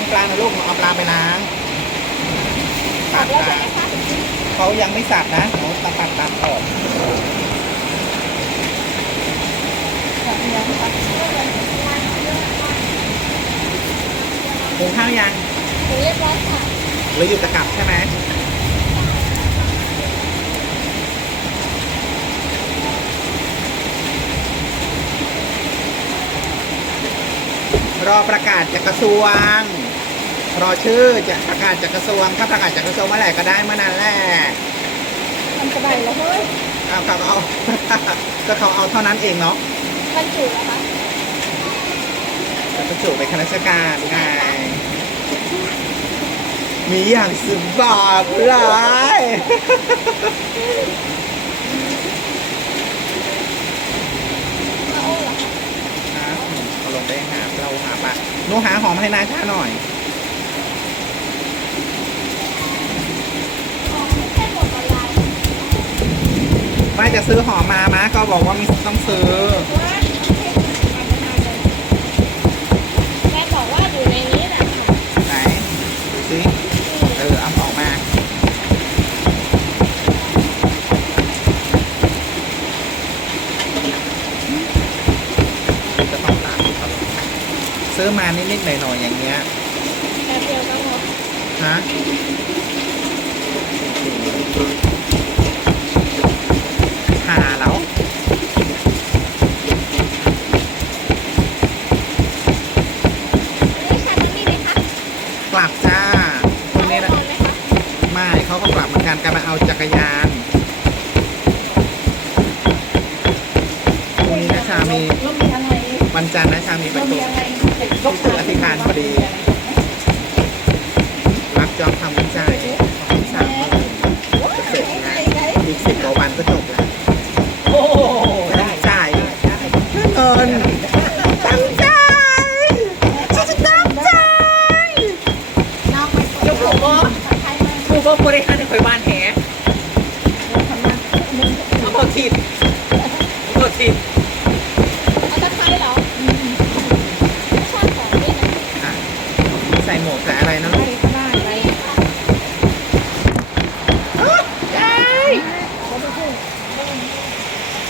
งปลานะลูกหนูเอาปลาไปล้างตัตัดดแล้วปใช่ลาไหมคะเขายังไม่สับนะหนูตัดตัดตัดออกแบบนี้นะคะหุงข้าวยังหนูเรียบร้อยค่ะหรืออยู่ตะกลับใช่ไหม รอประกาศจากกระทรวง รอชื่อจะประกาศจากกระทรวง ถ้าประกาศจากกระทรวงเมื่อไหร่ก็ได้เมื่อนั้นแหละมันจะใบแล้วเฮ้ยเอาเขาเอา ก็เขาเอาเท่านั้นเองเนาะมันจุนะคะจะบรรจุไปข้าราชการไงมีอย่างสบากหลาย มาโอ้เหรอคะ นะเอาลง ไปหาเราหาปลาหนูหาหอมให้นายชาหน่อยอ๋อไม่ใช่หมดออนไลน์ไม่จะซื้อหอมมามาก็บอกว่ามีต้องซื้อ ซื้อมานิดๆหน่อยๆอย่างเงี้ยแป๊บเดียวก็หมดฮะหาแล้วนี่ค่ะนั่นนี่เลยคะกลับจ้าตรงนี้นะนอนไหมคะไม่เขาก็กลับเหมือนกันกลับมาเอาจักรยานพรุ่งนี้นะชามีแล้ วันจันทร์นะชางมีประวชุมอะไรที่ศูนย์อธิการพอดีรับจองทำวิจัยของสามวันจะเสร็จนะอีกสิบกว่าวันก็จบแล้วโอ้โหตั้งใจเงินตั้งใจฉันจะตั้งใจน้องไปเปิดเจ้าผมก็ใครมาผู้ก็บริหารในข่อยบ้านแหเอาพอทิพย์พอทิพย์เอาตะไคร้เหรอไม่ชอบของนี่นะ อะใส่หมวกใส่อะไรนะ